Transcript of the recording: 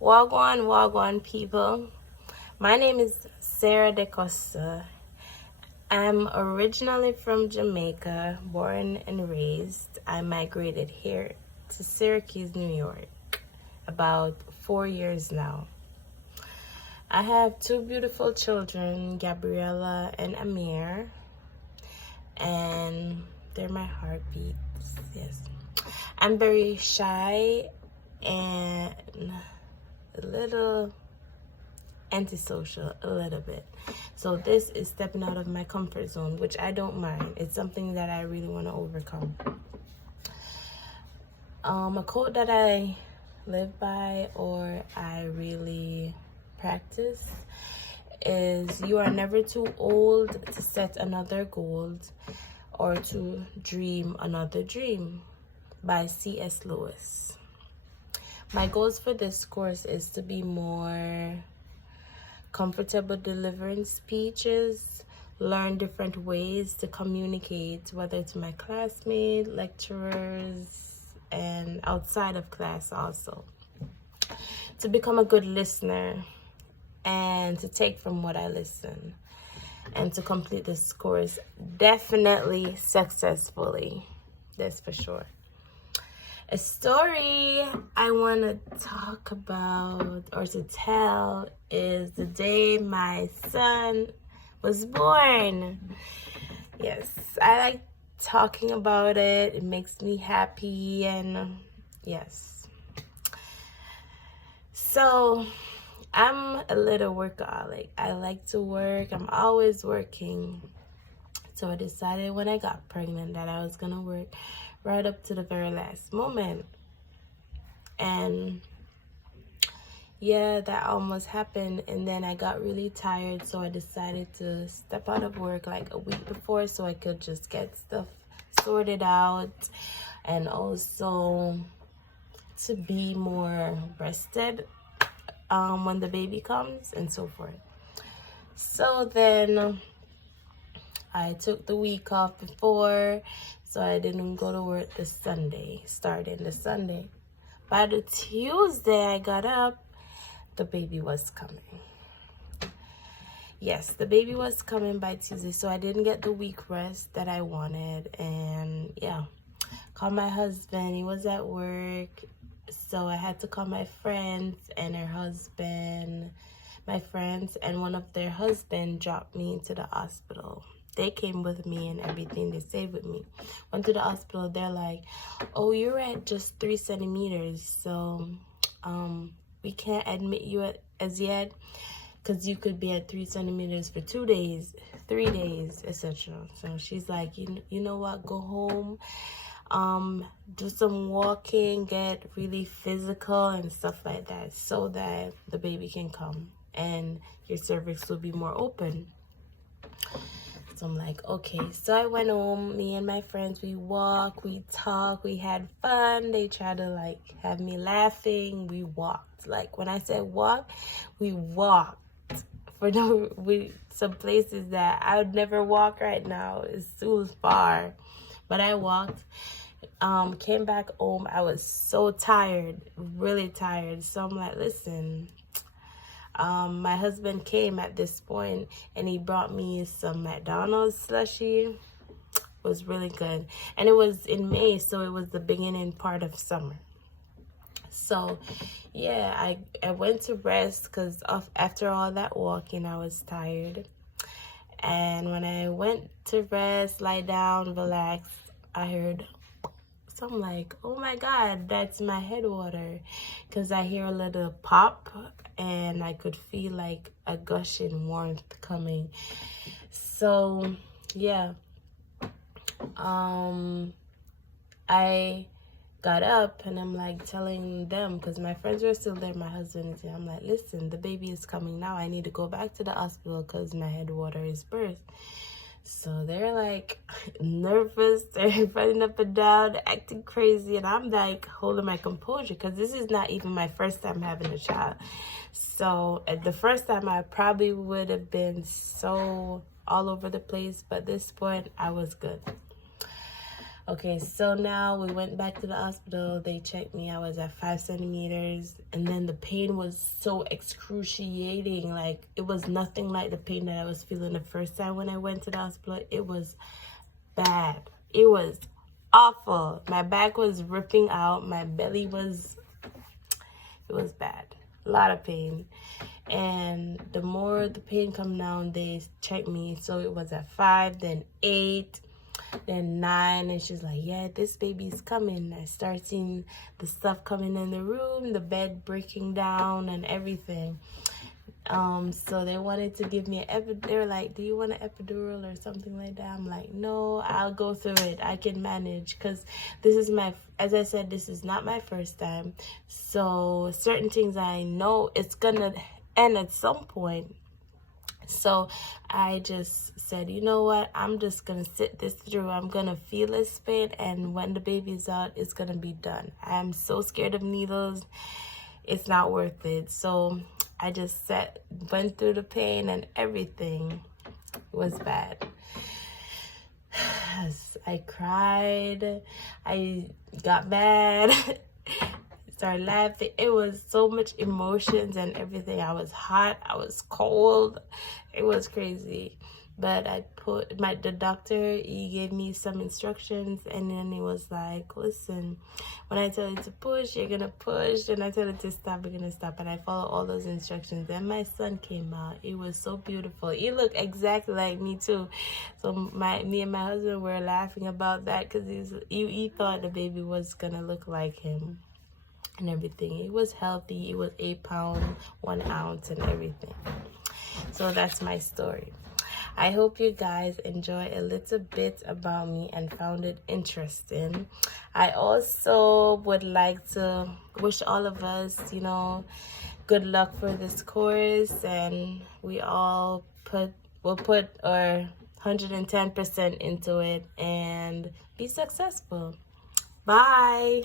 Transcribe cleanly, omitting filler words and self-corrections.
Wagwan, Wagwan people. My name is Sarah Dacosta. I'm originally from Jamaica, born and raised. I migrated here to Syracuse, New York, about 4 years now. I have two beautiful children, Gabriella and Amir, and they're my heartbeats. Yes. I'm very shy and a little antisocial, a little bit. So this is stepping out of my comfort zone, which I don't mind. It's something that I really want to overcome. A quote that I live by or I really practice is, you are never too old to set another goal or to dream another dream, by C.S. Lewis. My goals for this course is to be more comfortable delivering speeches, learn different ways to communicate, whether to my classmates, lecturers, and outside of class also. To become a good listener and to take from what I listen, and to complete this course definitely successfully. That's for sure. A story I want to talk about or to tell is the day my son was born. Yes, I like talking about it. It makes me happy, and yes. So I'm a little workaholic. I like to work. I'm always working. So I decided when I got pregnant that I was going to work right up to the very last moment. And yeah, that almost happened. And then I got really tired. So I decided to step out of work like a week before so I could just get stuff sorted out. And also to be more rested when the baby comes and so forth. So then I took the week off before, so I didn't go to work the Sunday, starting the Sunday. By the Tuesday I got up, the baby was coming. Yes, the baby was coming by Tuesday, so I didn't get the week rest that I wanted. And yeah, called my husband, he was at work, so I had to call my friends and her husband. My friends and one of their husbands dropped me into the hospital. They came with me and everything. They stayed with me. Went to the hospital. They're like, oh, you're at just 3 centimeters. So we can't admit you as yet because you could be at 3 centimeters for 2 days, 3 days, etc. So she's like, you know what? Go home, do some walking, get really physical and stuff like that so that the baby can come and your cervix will be more open. So I'm like, okay. So I went home, me and my friends, we walked, we talked, we had fun. They tried to like have me laughing. We walked. Like when I said walk, we walked for some places that I would never walk right now. It's too far. But I walked, came back home. I was so tired, really tired. So I'm like, listen, my husband came at this point and he brought me some McDonald's slushie. It was really good. And it was in May, so it was the beginning part of summer. So yeah, I went to rest because after all that walking, I was tired. And when I went to rest, lie down, relax, I heard, so I'm like, oh my God, that's my head water. Because I hear a little pop and I could feel like a gushing warmth coming. So yeah, I got up and I'm like telling them, because my friends were still there, my husband is there. I'm like, listen, the baby is coming now. I need to go back to the hospital because my head water is burst. So they're like nervous, they're running up and down, acting crazy, and I'm like holding my composure because this is not even my first time having a child. So at the first time I probably would have been so all over the place, but at this point I was good. Okay, so now we went back to the hospital. They checked me. I was at 5 centimeters. And then the pain was so excruciating. Like, it was nothing like the pain that I was feeling the first time when I went to the hospital. It was bad. It was awful. My back was ripping out. My belly was... It was bad. A lot of pain. And the more the pain come down, they checked me. So it was at 5, then 8, then 9. And she's like, yeah, this baby's coming. I start seeing the stuff coming in the room, the bed breaking down and everything. So they wanted to give me they were like, do you want an epidural or something like that? I'm like, no, I'll go through it. I can manage, because this is as I said, this is not my first time. So certain things I know it's gonna end at some point. So I just said, you know what, I'm just gonna sit this through. I'm gonna feel this pain, and when the baby's out, it's gonna be done. I'm so scared of needles, it's not worth it. So I just went through the pain, and everything was bad. I cried, I got mad, started laughing. It was so much emotions and everything. I was hot, I was cold, it was crazy. But the doctor, he gave me some instructions, and then he was like, listen, when I tell you to push, you're gonna push, and I tell you to stop, you're gonna stop. And I followed all those instructions. Then my son came out. It was so beautiful. He looked exactly like me too. So me and my husband were laughing about that, because he thought the baby was gonna look like him and everything. He was healthy. He was 8 pounds, 1 ounce, and everything. So that's my story. I hope you guys enjoy a little bit about me and found it interesting. I also would like to wish all of us, good luck for this course, and we all will put our 110% into it and be successful. Bye.